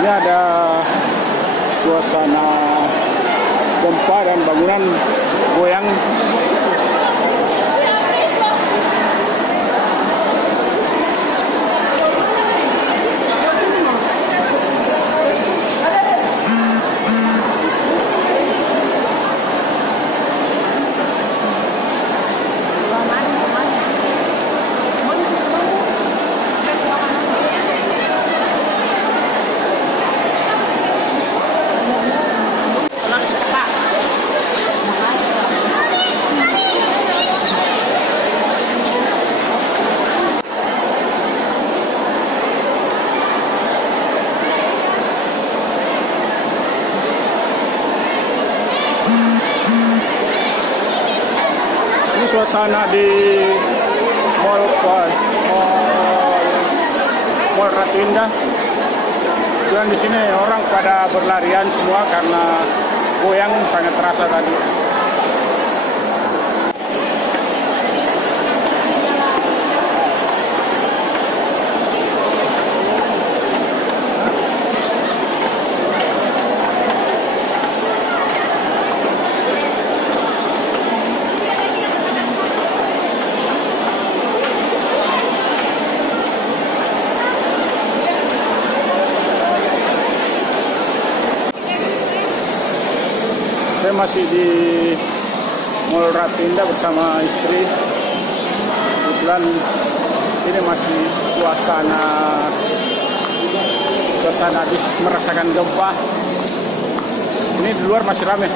Ini ada suasana gempa dan bangunan goyang. Ini suasana di Mall Ratu Indah. Dan di sini orang pada berlarian semua karena goyang sangat terasa tadi. Saya masih di Mall Ratu Indah bersama istri. Kebetulan ini masih suasana habis merasakan gempa. Ini di luar masih ramai.